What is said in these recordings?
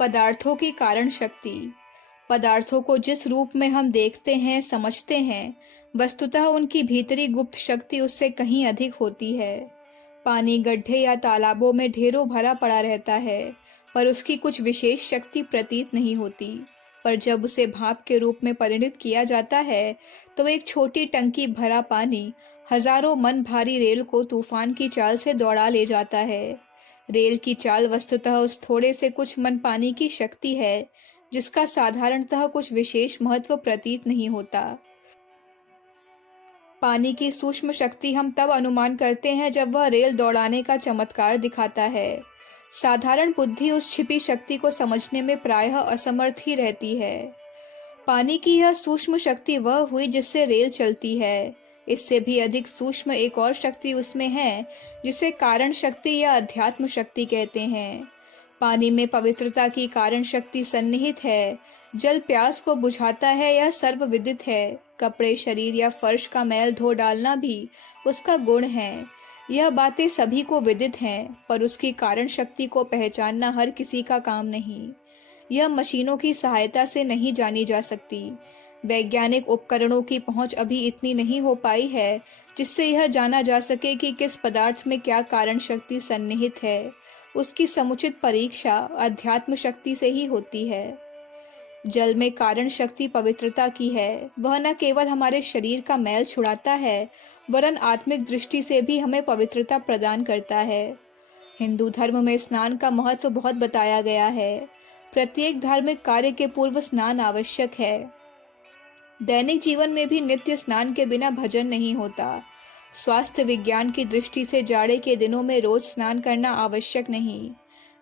पदार्थों की कारण शक्ति। पदार्थों को जिस रूप में हम देखते हैं, समझते हैं, वस्तुतः उनकी भीतरी गुप्त शक्ति उससे कहीं अधिक होती है। पानी गड्ढे या तालाबों में ढेरों भरा पड़ा रहता है, पर उसकी कुछ विशेष शक्ति प्रतीत नहीं होती। पर जब उसे भाप के रूप में परिणत किया जाता है, तो एक छोटी टंकी भरा पानी हजारों मन भारी रेल को तूफान की चाल से दौड़ा ले जाता है। रेल की चाल वस्तुतः उस थोड़े से कुछ मन पानी की शक्ति है, जिसका साधारणतः कुछ विशेष महत्व प्रतीत नहीं होता। पानी की सूक्ष्म शक्ति हम तब अनुमान करते हैं जब वह रेल दौड़ाने का चमत्कार दिखाता है। साधारण बुद्धि उस छिपी शक्ति को समझने में प्रायः असमर्थ ही रहती है। पानी की यह सूक्ष्म शक्ति वह हुई जिससे रेल चलती है। इससे भी अधिक सूक्ष्म एक और शक्ति उसमें है, जिसे कारण शक्ति या अध्यात्म शक्ति कहते हैं। पानी में पवित्रता की कारण शक्ति सन्निहित है। जल प्यास को बुझाता है, यह सर्वविदित है। कपड़े, शरीर या फर्श का मैल धो डालना भी उसका गुण है। यह बातें सभी को विदित हैं, पर उसकी कारण शक्ति को पहचानना हर किसी का काम नहीं। यह मशीनों की सहायता से नहीं जानी जा सकती। वैज्ञानिक उपकरणों की पहुंच अभी इतनी नहीं हो पाई है जिससे यह जाना जा सके कि किस पदार्थ में क्या कारण शक्ति सन्निहित है। उसकी समुचित परीक्षा अध्यात्म शक्ति से ही होती है। जल में कारण शक्ति पवित्रता की है। वह न केवल हमारे शरीर का मैल छुड़ाता है, वरन आत्मिक दृष्टि से भी हमें पवित्रता प्रदान करता है। हिंदू धर्म में स्नान का महत्व बहुत बताया गया है। प्रत्येक धार्मिक कार्य के पूर्व स्नान आवश्यक है। दैनिक जीवन में भी नित्य स्नान के बिना भजन नहीं होता। स्वास्थ्य विज्ञान की दृष्टि से जाड़े के दिनों में रोज स्नान करना आवश्यक नहीं।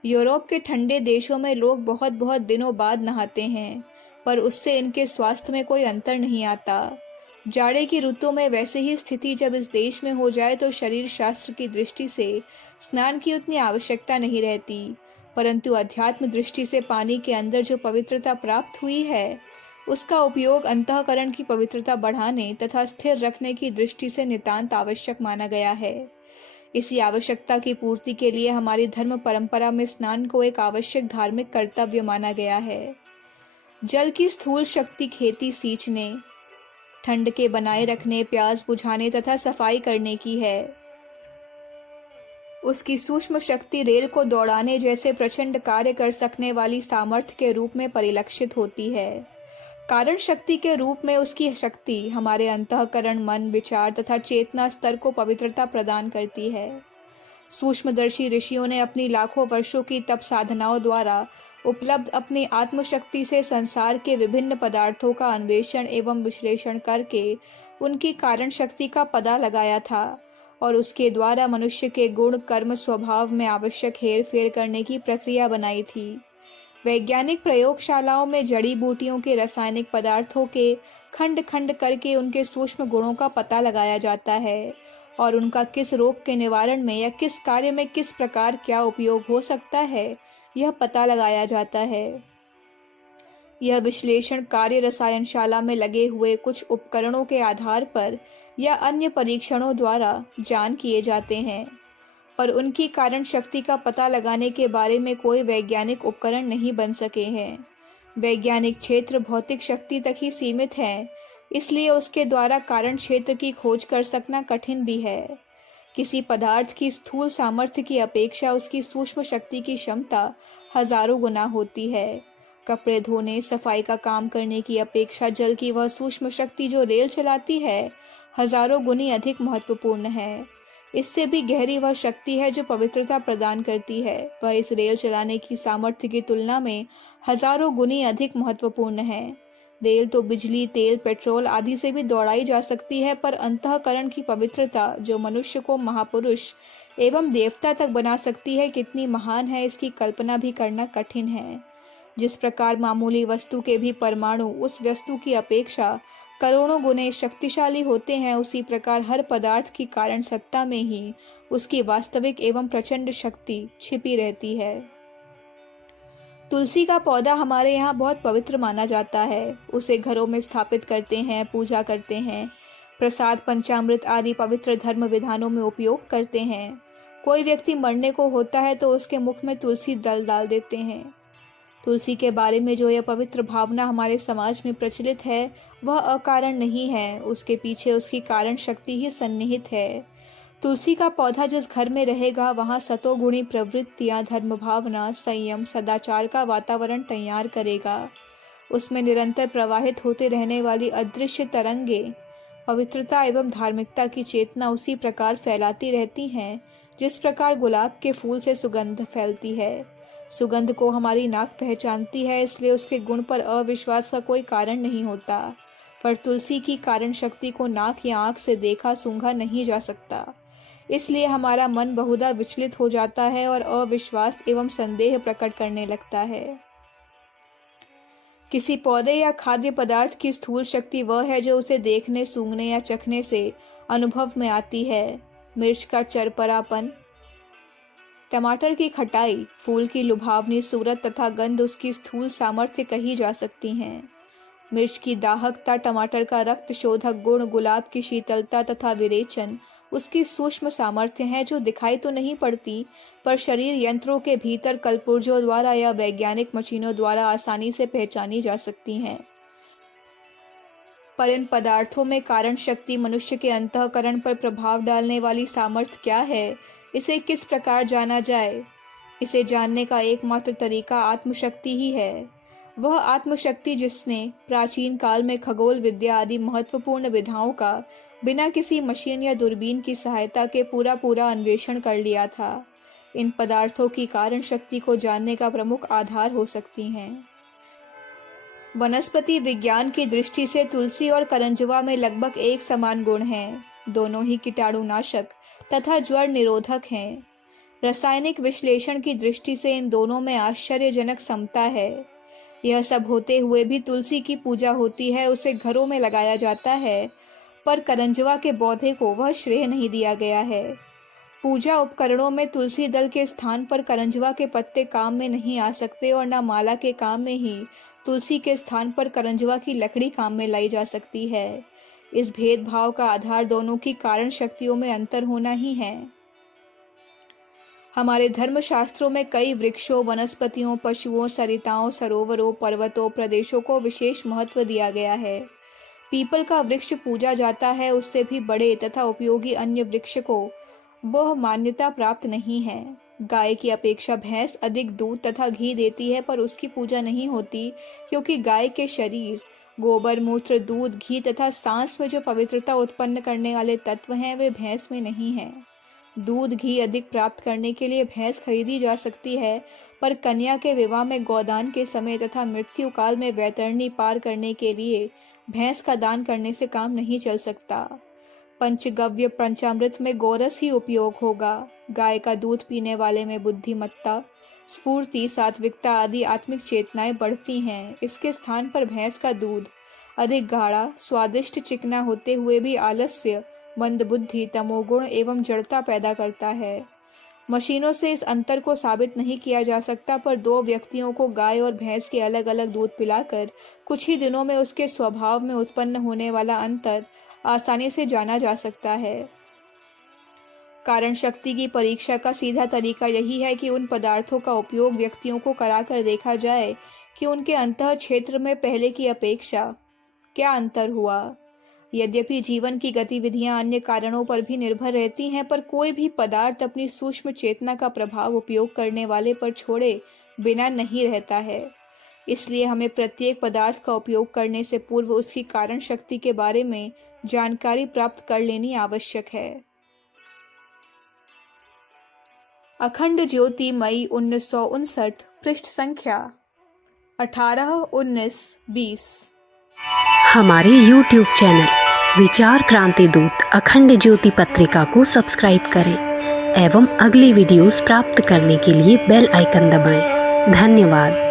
यूरोप के ठंडे देशों में लोग बहुत बहुत दिनों बाद नहाते हैं, पर उससे इनके स्वास्थ्य में कोई अंतर नहीं आता। जाड़े की ऋतु में वैसे ही स्थिति जब इस देश में हो जाए तो शरीर शास्त्र की दृष्टि से स्नान की उतनी आवश्यकता नहीं रहती, परंतु अध्यात्म दृष्टि से पानी के अंदर जो पवित्रता प्राप्त हुई है, उसका उपयोग अंतःकरण की पवित्रता बढ़ाने तथा स्थिर रखने की दृष्टि से नितांत आवश्यक माना गया है। इसी आवश्यकता की पूर्ति के लिए हमारी धर्म परंपरा में स्नान को एक आवश्यक धार्मिक कर्तव्य माना गया है। जल की स्थूल शक्ति खेती सींचने, ठंड के बनाए रखने, प्यास बुझाने तथा सफाई करने की है। उसकी सूक्ष्म शक्ति रेल को दौड़ाने जैसे प्रचंड कार्य कर सकने वाली सामर्थ्य के रूप में परिलक्षित होती है। कारण शक्ति के रूप में उसकी शक्ति हमारे अंतःकरण, मन, विचार तथा चेतना स्तर को पवित्रता प्रदान करती है। सूक्ष्मदर्शी ऋषियों ने अपनी लाखों वर्षों की तप साधनाओं द्वारा उपलब्ध अपनी आत्मशक्ति से संसार के विभिन्न पदार्थों का अन्वेषण एवं विश्लेषण करके उनकी कारण शक्ति का पता लगाया था और उसके द्वारा मनुष्य के गुण, कर्म, स्वभाव में आवश्यक हेर फेर करने की प्रक्रिया बनाई थी। वैज्ञानिक प्रयोगशालाओं में जड़ी बूटियों के रासायनिक पदार्थों के खंड खंड करके उनके सूक्ष्म गुणों का पता लगाया जाता है और उनका किस रोग के निवारण में या किस कार्य में किस प्रकार क्या उपयोग हो सकता है, यह पता लगाया जाता है। यह विश्लेषण कार्य रसायनशाला में लगे हुए कुछ उपकरणों के आधार पर या अन्य परीक्षणों द्वारा जान किए जाते हैं, पर उनकी कारण शक्ति का पता लगाने के बारे में कोई वैज्ञानिक उपकरण नहीं बन सके हैं। वैज्ञानिक क्षेत्र भौतिक शक्ति तक ही सीमित है, इसलिए उसके द्वारा कारण क्षेत्र की खोज कर सकना कठिन भी है। किसी पदार्थ की स्थूल सामर्थ्य की अपेक्षा उसकी सूक्ष्म शक्ति की क्षमता हजारों गुना होती है। कपड़े धोने, सफाई का काम करने की अपेक्षा जल की वह सूक्ष्म शक्ति जो रेल चलाती है, हजारों गुनी अधिक महत्वपूर्ण है। इससे भी गहरी वह शक्ति है जो पवित्रता प्रदान करती है। वह इस रेल चलाने की सामर्थ्य की तुलना में हजारों गुनी अधिक महत्वपूर्ण है। रेल तो बिजली, तेल, पेट्रोल आदि से भी दौड़ाई जा सकती है, पर अंतःकरण की पवित्रता जो मनुष्य को महापुरुष एवं देवता तक बना सकती है, कितनी महान है इसकी कल्पना भी करना कठिन है। जिस प्रकार मामूली वस्तु के भी परमाणु उस वस्तु की अपेक्षा करोड़ों गुने शक्तिशाली होते हैं, उसी प्रकार हर पदार्थ की कारण सत्ता में ही उसकी वास्तविक एवं प्रचंड शक्ति छिपी रहती है। तुलसी का पौधा हमारे यहाँ बहुत पवित्र माना जाता है। उसे घरों में स्थापित करते हैं, पूजा करते हैं, प्रसाद, पंचामृत आदि पवित्र धर्म विधानों में उपयोग करते हैं। कोई व्यक्ति मरने को होता है तो उसके मुख में तुलसी दल डाल देते हैं। तुलसी के बारे में जो यह पवित्र भावना हमारे समाज में प्रचलित है वह अकारण नहीं है, उसके पीछे उसकी कारण शक्ति ही सन्निहित है। तुलसी का पौधा जिस घर में रहेगा वहाँ सतोगुणी प्रवृत्तियाँ, धर्म भावना, संयम, सदाचार का वातावरण तैयार करेगा। उसमें निरंतर प्रवाहित होते रहने वाली अदृश्य तरंगे पवित्रता एवं धार्मिकता की चेतना उसी प्रकार फैलाती रहती हैं जिस प्रकार गुलाब के फूल से सुगंध फैलती है। सुगंध को हमारी नाक पहचानती है, इसलिए उसके गुण पर अविश्वास का कोई कारण नहीं होता। पर तुलसी की कारण शक्ति को नाक या आंख से देखा सूंघा नहीं जा सकता, इसलिए हमारा मन बहुधा विचलित हो जाता है और अविश्वास एवं संदेह प्रकट करने लगता है। किसी पौधे या खाद्य पदार्थ की स्थूल शक्ति वह है जो उसे देखने, सूंघने या चखने से अनुभव में आती है। मिर्च का चरपरापन, टमाटर की खटाई, फूल की लुभावनी सूरत तथा गंध उसकी स्थूल सामर्थ्य कही जा सकती हैं। मिर्च की दाहकता, टमाटर का रक्त शोधक गुण, गुलाब की शीतलता तथा विरेचन उसकी सूक्ष्म सामर्थ्य है जो दिखाई तो नहीं पड़ती पर शरीर यंत्रों के भीतर कलपुर्जों द्वारा या वैज्ञानिक मशीनों द्वारा आसानी से पहचानी जा सकती हैं। पर इन पदार्थों में कारण शक्ति, मनुष्य के अंतःकरण पर प्रभाव डालने वाली सामर्थ्य क्या है, इसे किस प्रकार जाना जाए? इसे जानने का एकमात्र तरीका आत्मशक्ति ही है। वह आत्मशक्ति जिसने प्राचीन काल में खगोल विद्या आदि महत्वपूर्ण विधाओं का बिना किसी मशीन या दूरबीन की सहायता के पूरा अन्वेषण कर लिया था, इन पदार्थों की कारण शक्ति को जानने का प्रमुख आधार हो सकती हैं। वनस्पति विज्ञान की दृष्टि से तुलसी और करंजवा में लगभग एक समान गुण हैं। दोनों ही कीटाणुनाशक तथा ज्वर निरोधक हैं। रासायनिक विश्लेषण की दृष्टि से इन दोनों में आश्चर्यजनक समता है। यह सब होते हुए भी तुलसी की पूजा होती है, उसे घरों में लगाया जाता है, पर करंजवा के पौधे को वह श्रेय नहीं दिया गया है। पूजा उपकरणों में तुलसी दल के स्थान पर करंजवा के पत्ते काम में नहीं आ सकते और न माला के काम में ही तुलसी के स्थान पर करंजवा की लकड़ी काम में लाई जा सकती है। इस भेदभाव का आधार दोनों की कारण शक्तियों में अंतर होना ही है। हमारे धर्मशास्त्रों में कई वृक्षों, वनस्पतियों, पशुओं, सरिताओं, सरोवरों, पर्वतों, प्रदेशों को विशेष महत्व दिया गया है। पीपल का वृक्ष पूजा जाता है, उससे भी बड़े तथा उपयोगी अन्य वृक्ष को वह मान्यता प्राप्त नहीं है। गाय की अपेक्षा भैंस अधिक दूध तथा घी देती है, पर उसकी पूजा नहीं होती क्योंकि गाय के शरीर, गोबर, मूत्र, दूध, घी तथा सांस में जो पवित्रता उत्पन्न करने वाले तत्व हैं वे भैंस में नहीं हैं। दूध, घी अधिक प्राप्त करने के लिए भैंस खरीदी जा सकती है, पर कन्या के विवाह में गोदान के समय तथा मृत्यु काल में वैतरणी पार करने के लिए भैंस का दान करने से काम नहीं चल सकता। पंचगव्य पंचामृत में गोरस ही उपयोग होगा। गाय का दूध पीने वाले में बुद्धिमत्ता, स्फूर्ति, सात्विकता आदि आत्मिक चेतनाएं बढ़ती हैं। इसके स्थान पर भैंस का दूध अधिक गाढ़ा, स्वादिष्ट, चिकना होते हुए भी आलस्य, मंदबुद्धि, तमोगुण एवं जड़ता पैदा करता है। मशीनों से इस अंतर को साबित नहीं किया जा सकता, पर दो व्यक्तियों को गाय और भैंस के अलग अलग दूध पिलाकर कुछ ही दिनों में उसके स्वभाव में उत्पन्न होने वाला अंतर आसानी से जाना जा सकता है। कारण शक्ति की परीक्षा का सीधा तरीका यही है कि उन पदार्थों का उपयोग व्यक्तियों को कराकर देखा जाए कि उनके अंतः क्षेत्र में पहले की अपेक्षा क्या अंतर हुआ। यद्यपि जीवन की गतिविधियां अन्य कारणों पर भी निर्भर रहती हैं, पर कोई भी पदार्थ अपनी सूक्ष्म चेतना का प्रभाव उपयोग करने वाले पर छोड़े बिना नहीं रहता है। इसलिए हमें प्रत्येक पदार्थ का उपयोग करने से पूर्व उसकी कारण शक्ति के बारे में जानकारी प्राप्त कर लेनी आवश्यक है। अखंड ज्योति, मई 1959, पृष्ठ संख्या 18, 19, 20। हमारे YouTube चैनल विचार क्रांति दूत अखंड ज्योति पत्रिका को सब्सक्राइब करें एवं अगली वीडियोस प्राप्त करने के लिए बेल आइकन दबाएं। धन्यवाद।